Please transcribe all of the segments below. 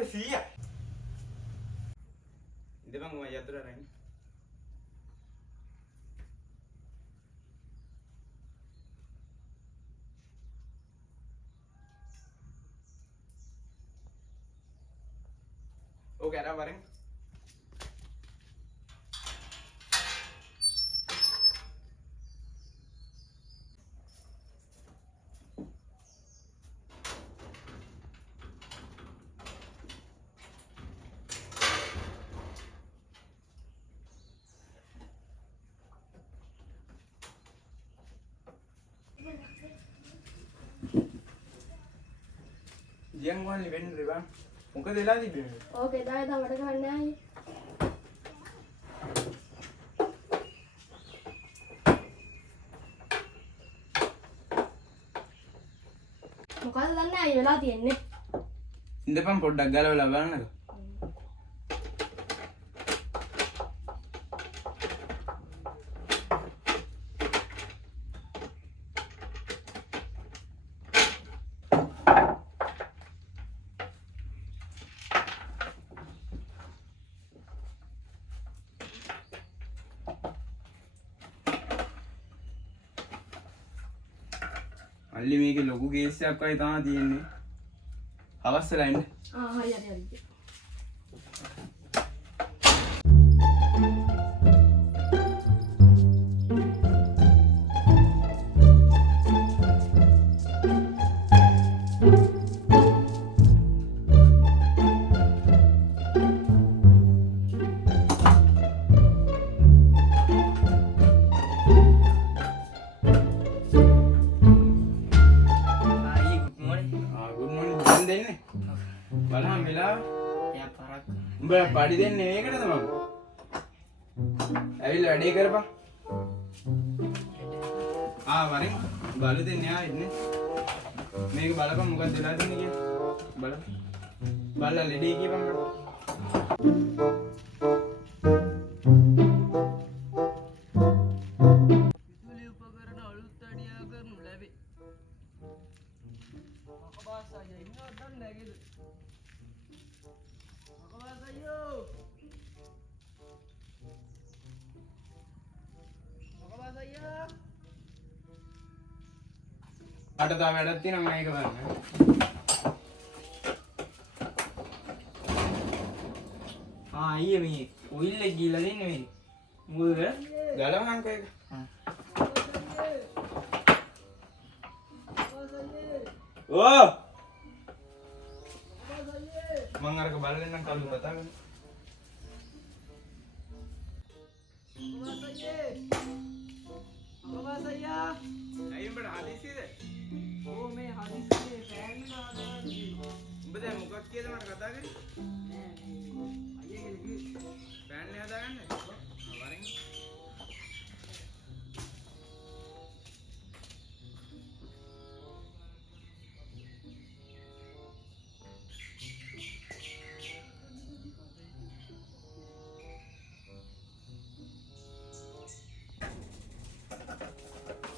sampai siap. Ini bang mau jatuh darah ini. Oke, ada bareng. Jangan gua libein deh bang. Muka dia lagi deh. Oke, dah dah mereka nanya. Muka dia nanya ayo lah dia ni. Ini bang produk galau lah bang. अल्ली में के लोगों के इससे आपका इतना दिए नहीं हवा से लाइन हाँ हरी हरी हरी බලහන් වෙලා යා පරක් උඹ පඩි දෙන්නේ මේකටද මම ඇවිල්ලා වැඩේ කරපන් වරින් බලු දෙන්නේ ඉන්නේ මේක බලපන් මොකක්ද වෙලා තියෙන්නේ කියලා බලලා ලෙඩේ කියපන් මට විදුලි උපකරණ අලුත් අඩියා කරනු ලැබේ මකබාසය ඉන්නවද දන්නේ නැගේද අට තව වැඩක් තියෙනවා මම ඒක බලන්න. අයියේ මේ ඔයිල් එක ගිහලා දෙන්නේ මේ මුල්ද ගලවන්නකෝ ඒක. ඕ මං අරක බලන්න කල්ලු කතා කරමු. ඇයි උඹට හදිස්සියද? ඕ මේ හදිස්සියේ ෆෑන් එක හදාගන්න උඹ දැන් මොකක් කියලාද මට කතා කරේ? අයියේ ෆෑන් එක හදාගන්න. වරින්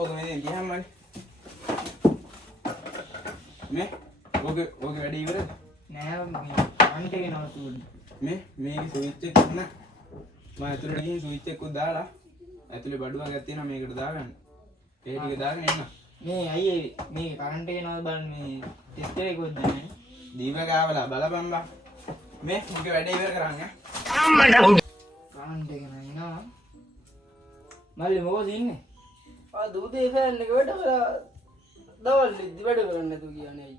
ඔක මේ ගියහම මේ ඔක වැඩ ඉවරද? නෑ මේ අන්ට එක නවතුනේ මේ මේකේ ස්විච් එක නෑ මම ඇතුළට ගිහින් ස්විච් එක උඩ දාලා ඇතුලේ බඩුවක් තියෙනවා මේකට දාගන්න ඒ ටික දාගෙන එන්න මේ අයියේ මේ කරන්ට් එක නවත බලන්න මේ ටෙස්ටර් එක කොහෙද දැන්නේ දීව ගාවලා බලපන් බා මේ මොකද වැඩ ඉවර කරන්න කරන්ට් එක නෑ මල්ලි මොකද ඉන්නේ දූතේ ෆෑන් එක වැඩ කරලා දවල් ඉදි වැඩ කරන්නේ නැතුව කියන්නේ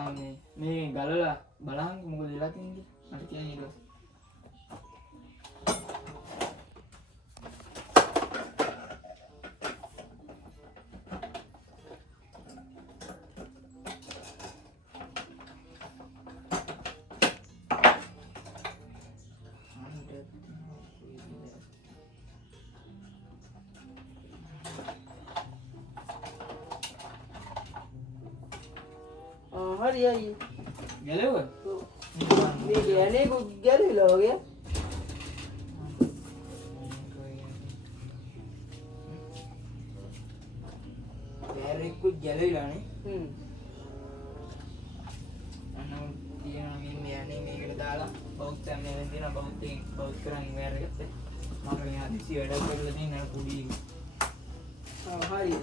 අයියේ. මේ ගලලා බලන්න මොකද වෙලා තියෙන්නේ මට කියන්න ඊට පස්සේ. හරි අයියේ. ගැලුවා? මේ ගෑනේ ගැලවිලා වගේ. බෑරෙක්කුත් ගැලවිලානේ. හ්ම්. අන්න තියනවා මේ යන්නේ මේකට බෞද්ධයන් නෙවෙයි දින බෞද්ධයන් බෞද්ධ කරන්නේ වැරදි ගත්තේ. මම මේ හදිසි වැඩ කරලා තියෙන අර පොඩි හරි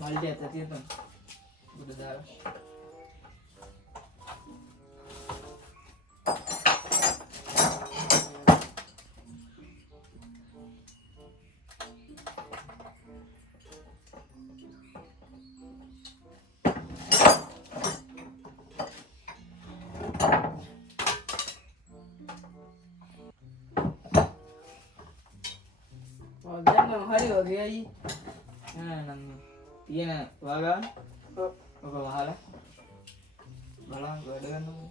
මල්ටි ඇත තියෙනවා. උඩ දාලා. දැන් නම් හරි වගේ අයියේ නම් තියෙන වාගාන ඔක වහලා බලන්න වැඩ ගන්නකො.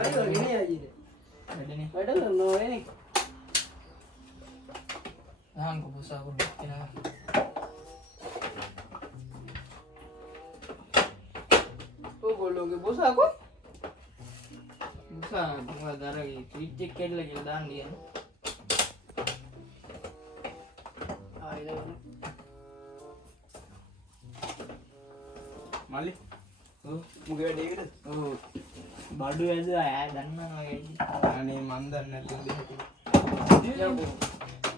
හරි වගේ නේ අයියේ වැඩනේ. වැඩ කරනවා වෙන්නේ දාන්කො පුසා කොට එනවා. ඕගොල්ලෝගේ බොසාකෝ පුසා මොකද අර ස්විච් එක කැඩලා කියලා දාන්න කියන්නේ. මල්ලි ඔව් මුගේ වැඩේකද? ඔව් බඩු ඇදුවා ඈ දන්නවා වගේ. අනේ මන් දන්නේ නැතුව දෙහට.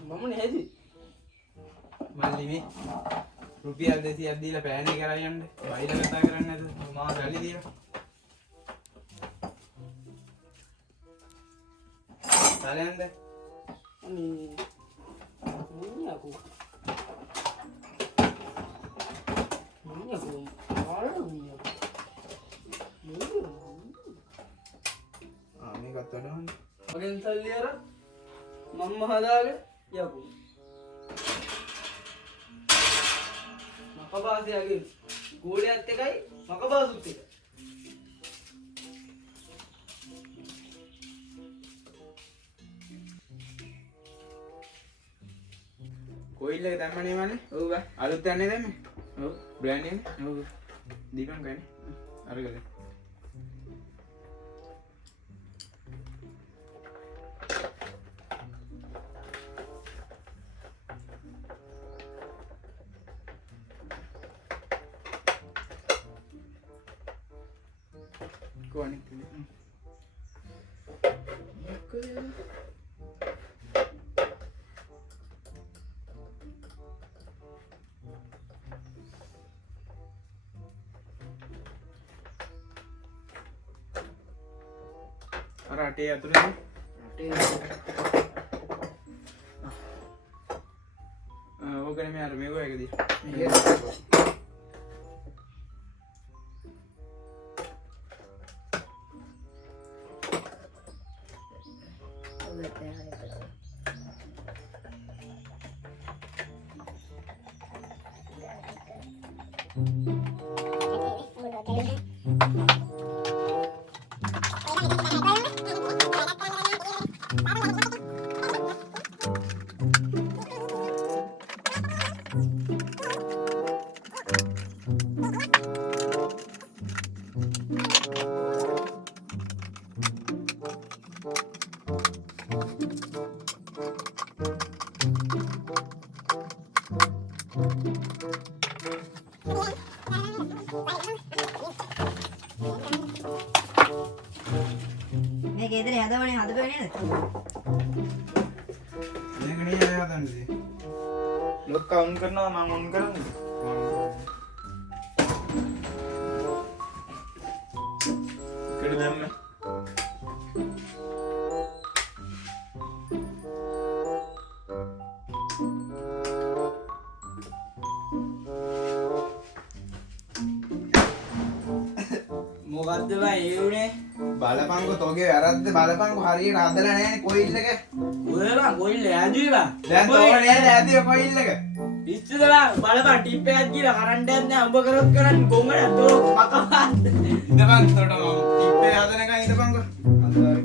මම නේද මල්ලි මේ රුපියල් 200ක් දීලා පෑනේ කරා යන්න. බයිලා කතා කරන්නේ නැතුව මාව රැලි දීලා. සාලෙන්ද? අනේ මුනියකෝ මේකත් වැඩවන්නේ. මගෙන් සල්ලි අර මම්ම හදාගෙන යකෝ මකබාසයාගේ ගෝලයත් එකයි මකබාසුත් එකයි කොයිල් එක දැම්මනේ මල්ලි? ඔව් බා. අලුත් යන්නේ දැම්මේ? ඔව් බ්‍රෑන්ඩ් එකනේ. ඔව් දීපන් ගන්නේ. අරගල. කොහොනේ? අර අටේ අතුරේ ඕකනේ මේ අර මේක එකදී මේ ගෙදර හදවනේ හදපේ නේද? මේක නේ හදන්නේ. කවුන්ට් කරනවා මම ඔන් කරන්නේ. කෙඩ දැම්ම. මොකද්ද බං ඒ උනේ? බලපංකෝ තෝගේ වැරද්ද බලපංකෝ හරියට හදලා නැහැ කොයිල් එක. ඔය බං කොයිල් ඇදුවේ බං. දැන් තෝගේ නේද ඇදිය කොයිල් එක. පිස්සුද බං බලපන් ටිප් එකක් දීලා කරන්ට් එකක් නෑ උඹ කරොත් කරන්නේ ගොංගඩ තෝ මකවාත්. ඉඳපන් තොට මම ටිප් එක හදනකන් ඉඳපංකෝ. අන්දාරි.